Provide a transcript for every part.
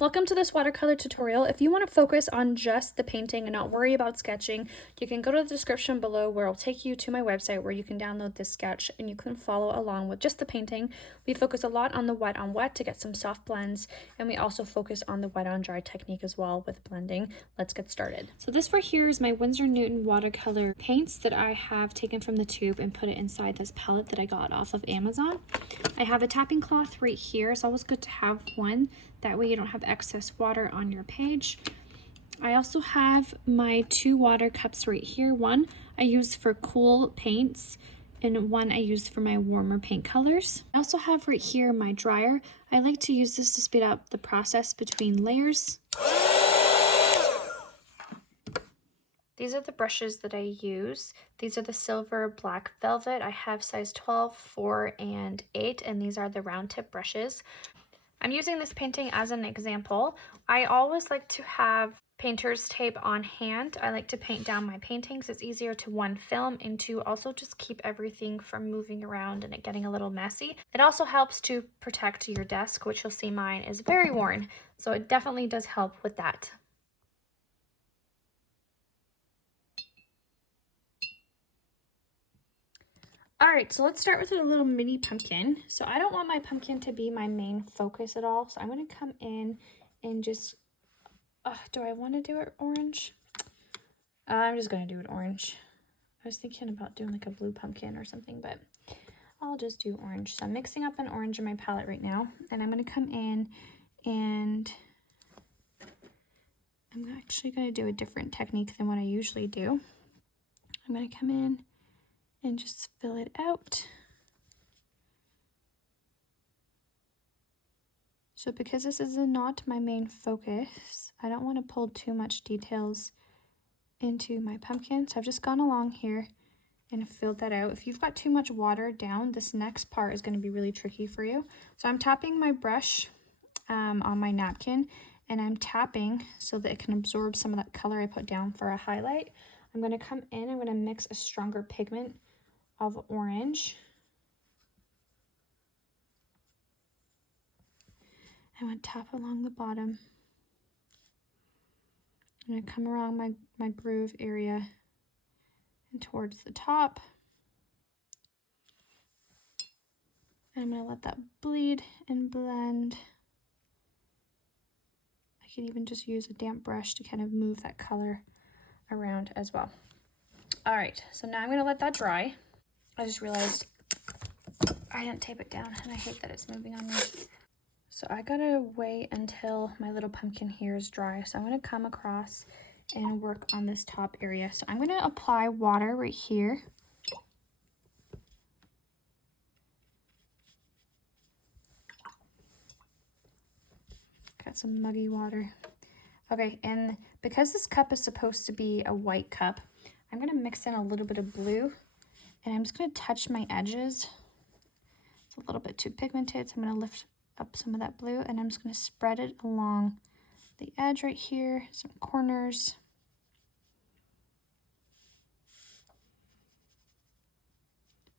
Welcome to this watercolor tutorial. If you want to focus on just the painting and not worry about sketching, you can go to the description below where I'll take you to my website where you can download this sketch and you can follow along with just the painting. We focus a lot on the wet on wet to get some soft blends, and we also focus on the wet on dry technique as well with blending. Let's get started. So this right here is my Winsor Newton watercolor paints that I have taken from the tube and put it inside this palette that I got off of Amazon. I have a tapping cloth right here. It's always good to have one. That way you don't have excess water on your page. I also have my 2 water cups right here. One I use for cool paints and one I use for my warmer paint colors. I also have right here my dryer. I like to use this to speed up the process between layers. These are the brushes that I use. These are the silver black velvet. I have size 12, 4, and 8, and these are the round tip brushes. I'm using this painting as an example. I always like to have painter's tape on hand. I like to paint down my paintings. It's easier to 1, film, and 2, also just keep everything from moving around and it getting a little messy. It also helps to protect your desk, which you'll see mine is very worn. So it definitely does help with that. All right, so let's start with a little mini pumpkin. So I don't want my pumpkin to be my main focus at all. So I'm going to come in and just, do I want to do it orange? I'm just going to do it orange. I was thinking about doing like a blue pumpkin or something, but I'll just do orange. So I'm mixing up an orange in my palette right now, and I'm going to come in and I'm actually going to do a different technique than what I usually do. I'm going to come in and just fill it out. So because this is not my main focus, I don't want to pull too much details into my pumpkin. So I've just gone along here and filled that out. If you've got too much water down, this next part is going to be really tricky for you. So I'm tapping my brush on my napkin, and I'm tapping so that it can absorb some of that color I put down for a highlight. I'm going to come in, I'm going to mix a stronger pigment of orange. I want to tap along the bottom. I'm going to come around my groove area and towards the top. And I'm going to let that bleed and blend. I could even just use a damp brush to kind of move that color around as well. All right, so now I'm going to let that dry. I just realized I didn't tape it down, and I hate that it's moving on me. So I gotta wait until my little pumpkin here is dry. So I'm gonna come across and work on this top area. So I'm gonna apply water right here. Got some muggy water. Okay, and because this cup is supposed to be a white cup, I'm gonna mix in a little bit of blue, and I'm just gonna touch my edges. It's a little bit too pigmented, so I'm gonna lift up some of that blue, and I'm just going to spread it along the edge right here, some corners.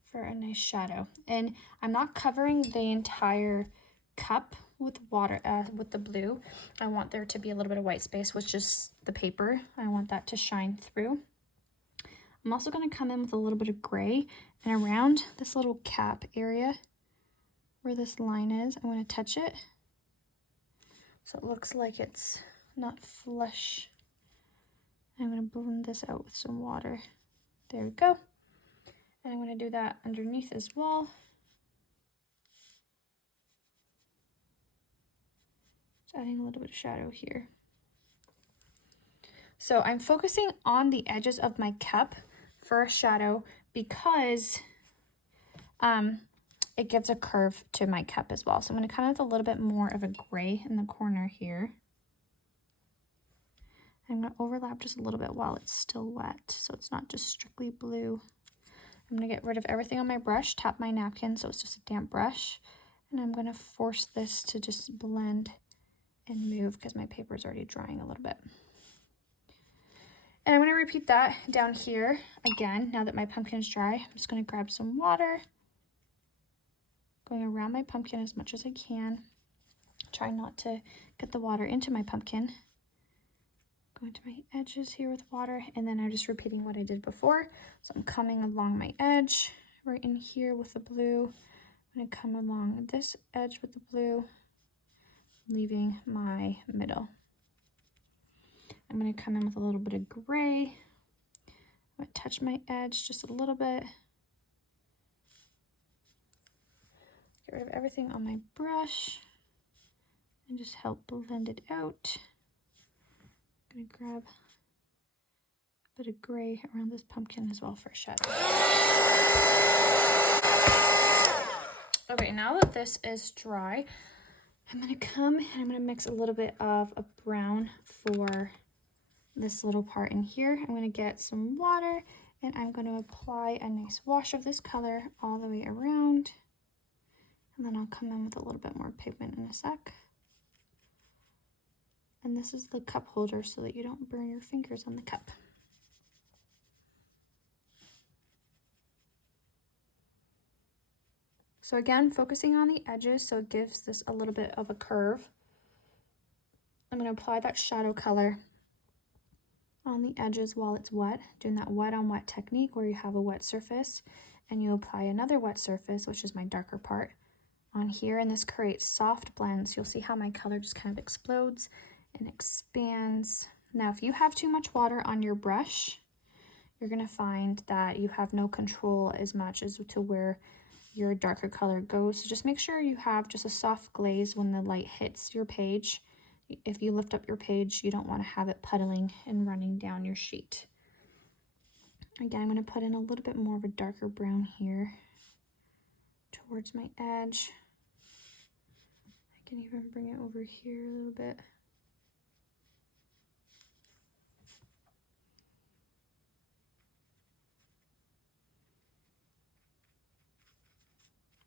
For a nice shadow. And I'm not covering the entire cup with water, with the blue. I want there to be a little bit of white space with just the paper. I want that to shine through. I'm also going to come in with a little bit of gray, and around this little cap area where this line is, I want to touch it so it looks like it's not flush. I'm going to blend this out with some water. There we go. And I'm going to do that underneath as well. Just adding a little bit of shadow here. So I'm focusing on the edges of my cup for a shadow because it gives a curve to my cup as well. So I'm going to come with a little bit more of a gray in the corner here. I'm going to overlap just a little bit while it's still wet, so it's not just strictly blue. I'm going to get rid of everything on my brush, tap my napkin so it's just a damp brush, and I'm going to force this to just blend and move because my paper is already drying a little bit. And I'm going to repeat that down here again. Now that my pumpkin is dry, I'm just going to grab some water, going around my pumpkin as much as I can. Try not to get the water into my pumpkin. Going to my edges here with water, and then I'm just repeating what I did before. So I'm coming along my edge right in here with the blue. I'm going to come along this edge with the blue, leaving my middle. I'm going to come in with a little bit of gray. I'm going to touch my edge just a little bit. Get rid of everything on my brush and just help blend it out. I'm going to grab a bit of gray around this pumpkin as well for a shadow. Okay, now that this is dry, I'm going to come and I'm going to mix a little bit of a brown for this little part in here. I'm going to get some water and I'm going to apply a nice wash of this color all the way around. And then I'll come in with a little bit more pigment in a sec. And this is the cup holder so that you don't burn your fingers on the cup. So again, focusing on the edges so it gives this a little bit of a curve. I'm going to apply that shadow color on the edges while it's wet, doing that wet on wet technique where you have a wet surface and you apply another wet surface, which is my darker part, on here, and this creates soft blends. You'll see how my color just kind of explodes and expands. Now, if you have too much water on your brush, you're going to find that you have no control as much as to where your darker color goes. So just make sure you have just a soft glaze when the light hits your page. If you lift up your page, you don't want to have it puddling and running down your sheet. Again, I'm going to put in a little bit more of a darker brown here towards my edge. I can even bring it over here a little bit.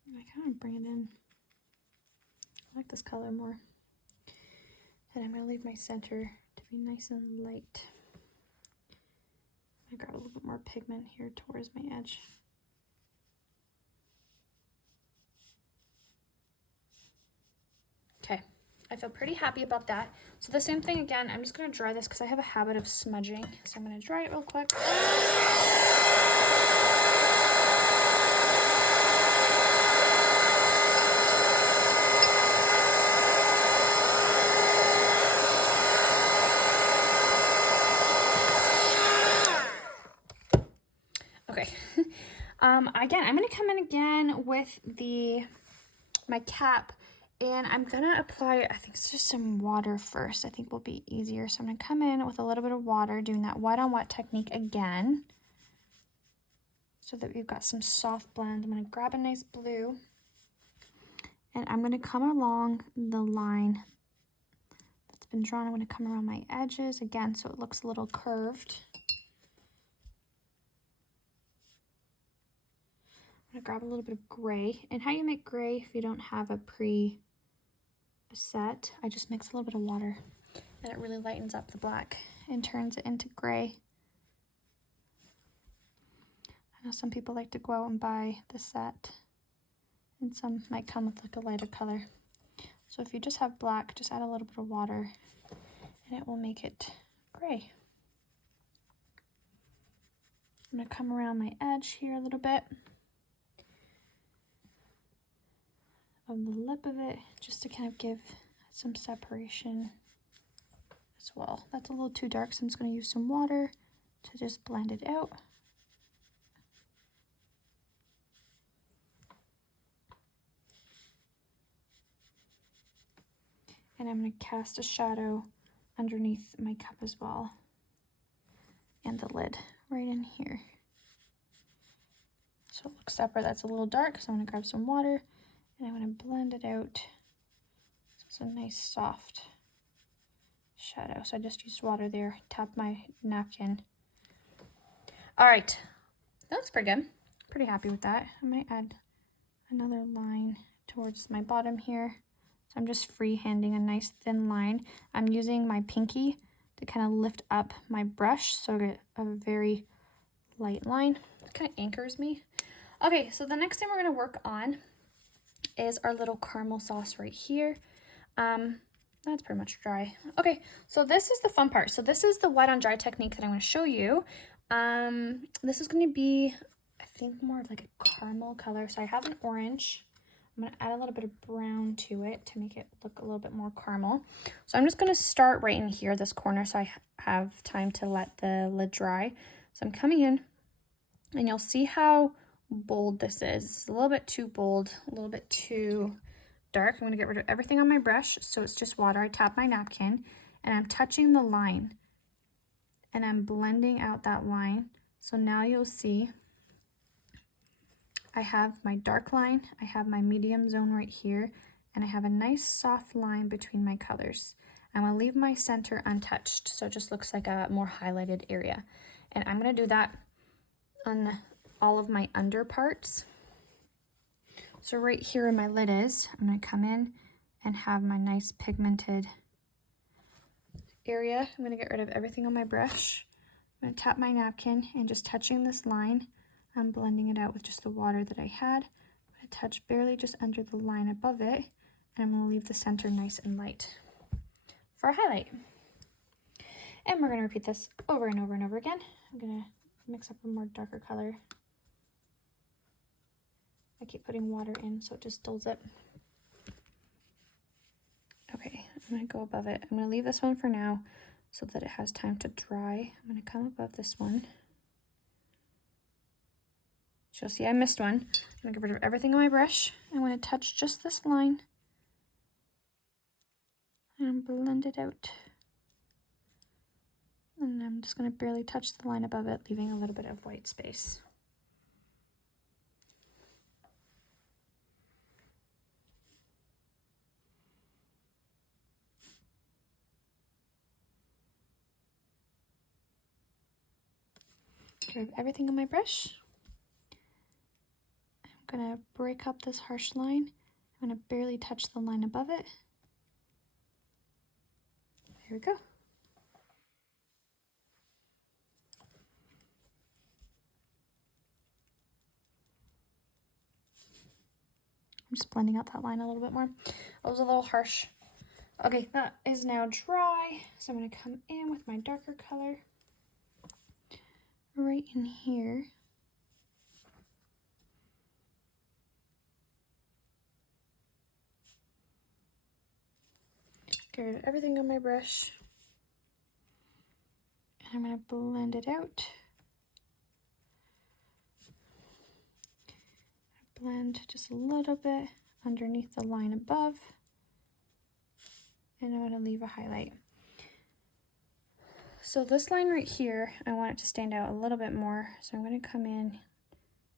And I kind of bring it in. I like this color more. And I'm going to leave my center to be nice and light. I grab a little bit more pigment here towards my edge. Okay, I feel pretty happy about that. So the same thing again, I'm just going to dry this because I have a habit of smudging. So I'm going to dry it real quick. Okay, again, I'm going to come in again with my cap, and I'm going to apply, I think it's just some water first. I think will be easier. So I'm going to come in with a little bit of water, doing that wet on wet technique again, so that we've got some soft blend. I'm going to grab a nice blue, and I'm going to come along the line that's been drawn. I'm going to come around my edges again so it looks a little curved. I'm going to grab a little bit of gray. And how you make gray if you don't have a set, I just mix a little bit of water and it really lightens up the black and turns it into gray. I know some people like to go out and buy the set, and some might come with like a lighter color. So if you just have black, just add a little bit of water and it will make it gray. I'm going to come around my edge here a little bit of the lip of it, just to kind of give some separation as well. That's a little too dark, so I'm just going to use some water to just blend it out. And I'm going to cast a shadow underneath my cup as well, and the lid right in here. So it looks separate. That's a little dark, so I'm going to grab some water and I'm going to blend it out. So it's a nice soft shadow. So I just used water there, tap my napkin. All right, that looks pretty good. Pretty happy with that. I might add another line towards my bottom here. So I'm just freehanding a nice thin line. I'm using my pinky to kind of lift up my brush so I get a very light line. It kind of anchors me. Okay, so the next thing we're going to work on is our little caramel sauce right here. That's pretty much dry. Okay, so this is the fun part. So this is the wet on dry technique that I'm going to show you. This is going to be, I think, more of like a caramel color. So I have an orange. I'm going to add a little bit of brown to it to make it look a little bit more caramel. So I'm just going to start right in here, this corner, so I have time to let the lid dry. So I'm coming in, and you'll see how bold this is. It's a little bit too bold, a little bit too dark. I'm going to get rid of everything on my brush, so it's just water. I tap my napkin, and I'm touching the line, and I'm blending out that line. So now you'll see I have my dark line, I have my medium zone right here, and I have a nice soft line between my colors. I'm going to leave my center untouched, so it just looks like a more highlighted area. And I'm going to do that on all of my under parts. So right here where my lid is, I'm going to come in and have my nice pigmented area. I'm going to get rid of everything on my brush. I'm going to tap my napkin and just touching this line, I'm blending it out with just the water that I had. I'm going to touch barely just under the line above it, and I'm going to leave the center nice and light for a highlight. And we're going to repeat this over and over and over again. I'm going to mix up a more darker color. I keep putting water in so it just dulls it. Okay, I'm going to go above it. I'm going to leave this one for now so that it has time to dry. I'm going to come above this one. So you'll see I missed one. I'm going to get rid of everything on my brush. I'm going to touch just this line and blend it out. And I'm just going to barely touch the line above it, leaving a little bit of white space. Get rid of everything on my brush. I'm going to break up this harsh line. I'm going to barely touch the line above it. There we go. I'm just blending out that line a little bit more. That was a little harsh. Okay, that is now dry. So I'm going to come in with my darker color right in here. Get rid of everything on my brush. And I'm going to blend it out. Blend just a little bit underneath the line above. And I'm going to leave a highlight. So this line right here, I want it to stand out a little bit more. So I'm going to come in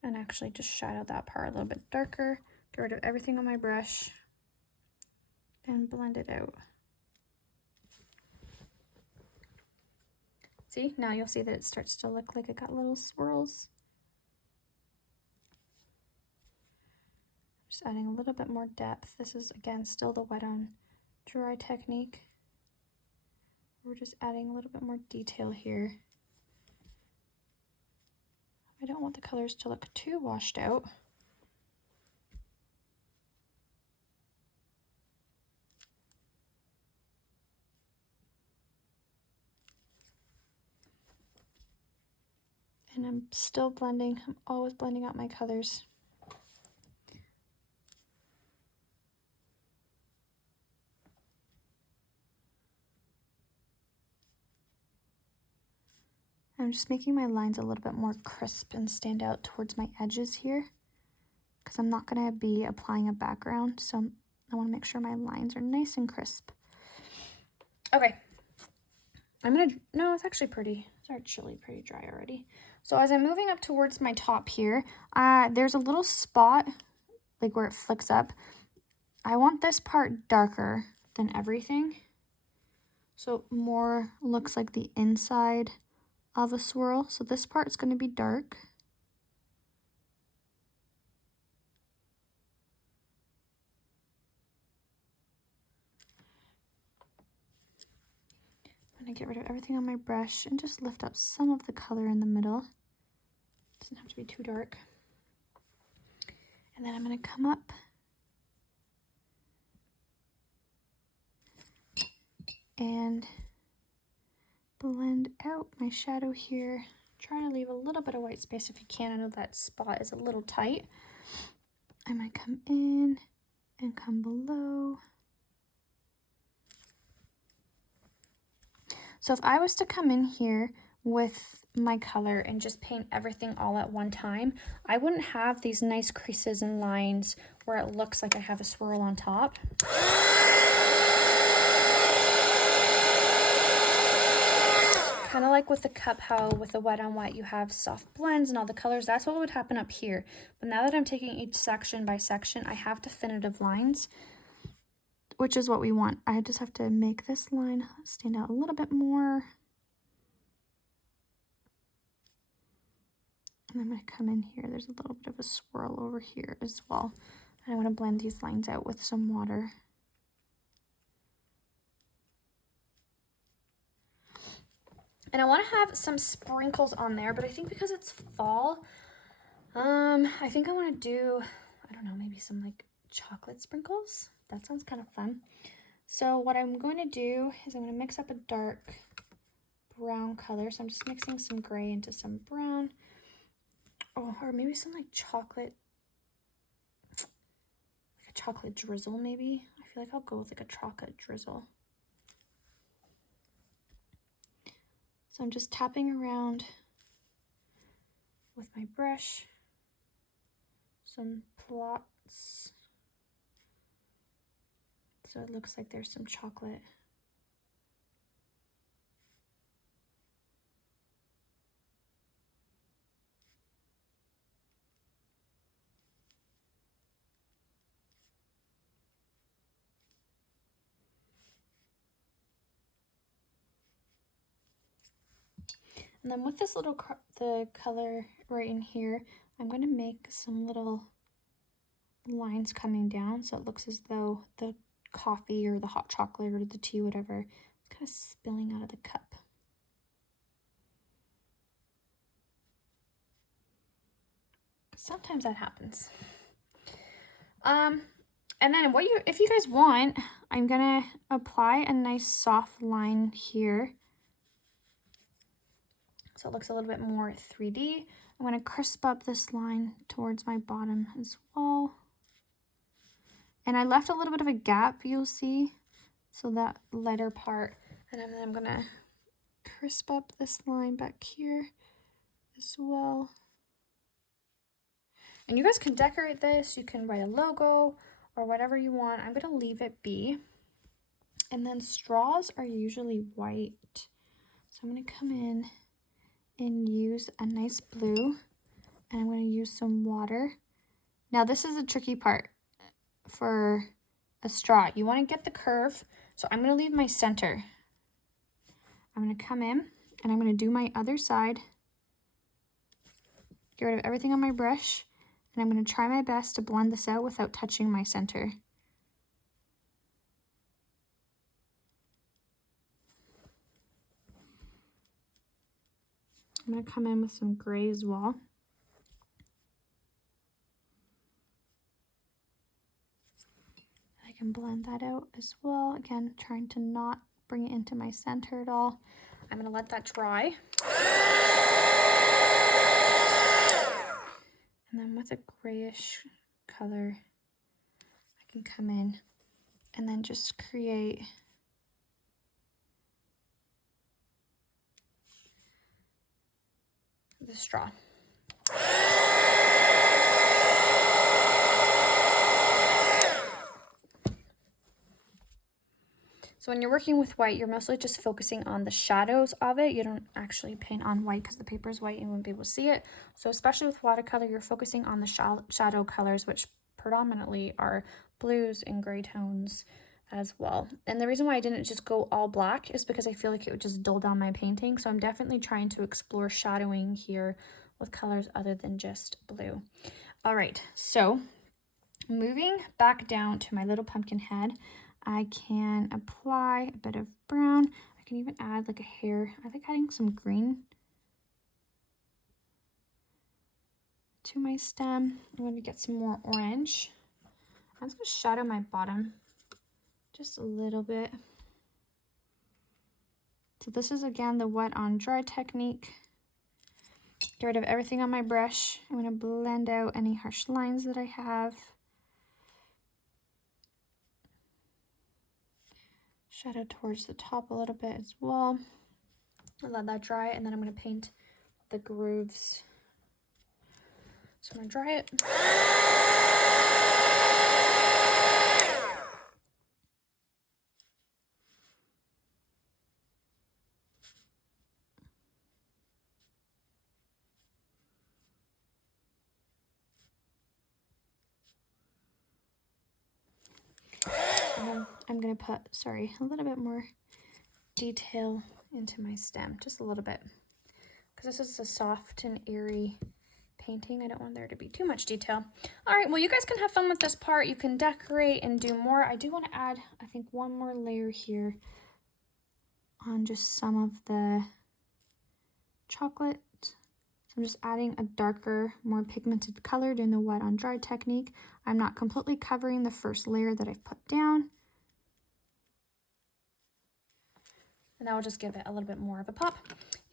and actually just shadow that part a little bit darker. Get rid of everything on my brush and blend it out. See, now you'll see that it starts to look like it got little swirls. Just adding a little bit more depth. This is, again, still the wet on dry technique. We're just adding a little bit more detail here. I don't want the colors to look too washed out. And I'm still blending. I'm always blending out my colors. I'm just making my lines a little bit more crisp and stand out towards my edges here, because I'm not going to be applying a background, so I want to make sure my lines are nice and crisp. Okay, no, it's actually it's actually pretty dry already. So as I'm moving up towards my top here, there's a little spot, like where it flicks up. I want this part darker than everything, so more looks like the inside of a swirl. So this part is going to be dark. I'm going to get rid of everything on my brush and just lift up some of the color in the middle. Doesn't have to be too dark. And then I'm going to come up and blend out my shadow here. Try to leave a little bit of white space if you can. I know that spot is a little tight. I'm going to come in and come below. So if I was to come in here with my color and just paint everything all at one time, I wouldn't have these nice creases and lines where it looks like I have a swirl on top. Kind of like with the cup, how with the wet on wet you have soft blends and all the colors. That's what would happen up here. But now that I'm taking each section by section, I have definitive lines, which is what we want. I just have to make this line stand out a little bit more. And I'm going to come in here. There's a little bit of a swirl over here as well. And I want to blend these lines out with some water. And I want to have some sprinkles on there, but I think because it's fall, I think I want to do, I don't know, maybe some like chocolate sprinkles. That sounds kind of fun. So what I'm going to do is I'm going to mix up a dark brown color. So I'm just mixing some gray into some brown. Oh, or maybe some like chocolate, like a chocolate drizzle maybe. I feel like I'll go with like a chocolate drizzle. So I'm just tapping around with my brush, some plots. So it looks like there's some chocolate. And then with this little, the color right in here, I'm going to make some little lines coming down so it looks as though the coffee or the hot chocolate or the tea, whatever, is kind of spilling out of the cup. Sometimes that happens. And then if you guys want, I'm gonna apply a nice soft line here. So it looks a little bit more 3D. I'm gonna crisp up this line towards my bottom as well. And I left a little bit of a gap, you'll see. So that lighter part. And then I'm gonna crisp up this line back here as well. And you guys can decorate this. You can write a logo or whatever you want. I'm gonna leave it be. And then straws are usually white. So I'm gonna come in and use a nice blue, and I'm gonna use some water. Now this is a tricky part for a straw. You wanna get the curve. So I'm gonna leave my center. I'm gonna come in and I'm gonna do my other side. Get rid of everything on my brush. And I'm going to try my best to blend this out without touching my center. I'm going to come in with some gray as well. I can blend that out as well. Again, trying to not bring it into my center at all. I'm going to let that dry. And then with a grayish color, I can come in and then just create the straw. So when you're working with white, you're mostly just focusing on the shadows of it. You don't actually paint on white because the paper is white and you won't be able to see it. So especially with watercolor, you're focusing on the shadow colors, which predominantly are blues and gray tones as well. And the reason why I didn't just go all black is because I feel like it would just dull down my painting. So I'm definitely trying to explore shadowing here with colors other than just blue. All right, so moving back down to my little pumpkin head, I can apply a bit of brown. I can even add like a hair. I like adding some green to my stem. I'm going to get some more orange. I'm just going to shadow my bottom just a little bit. So this is again the wet on dry technique. Get rid of everything on my brush. I'm going to blend out any harsh lines that I have. Shadow towards the top a little bit as well. I'll let that dry, and then I'm going to paint the grooves. So I'm going to dry it. And then I'm going to put, a little bit more detail into my stem, just a little bit, because this is a soft and airy painting. I don't want there to be too much detail. All right, well, you guys can have fun with this part. You can decorate and do more. I do want to add, I think, one more layer here on just some of the chocolate. So I'm just adding a darker, more pigmented color, doing the wet on dry technique. I'm not completely covering the first layer that I've put down. And that will just give it a little bit more of a pop.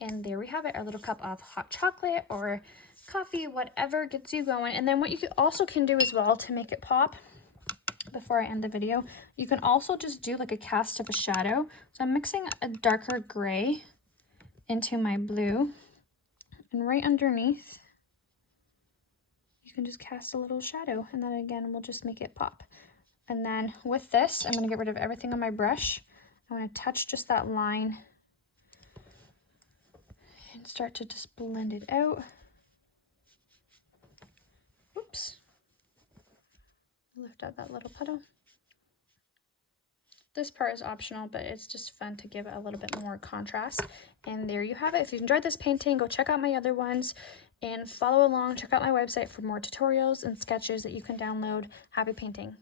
And there we have it, our little cup of hot chocolate or coffee, whatever gets you going. And then what you also can do as well to make it pop, before I end the video, you can also just do like a cast of a shadow. So I'm mixing a darker gray into my blue, and right underneath you can just cast a little shadow, and then again we'll just make it pop. And then with this, I'm going to get rid of everything on my brush. I'm going to touch just that line and start to just blend it out. Oops. Lift out that little puddle. This part is optional, but it's just fun to give it a little bit more contrast. And there you have it. If you enjoyed this painting, go check out my other ones and follow along. Check out my website for more tutorials and sketches that you can download. Happy painting.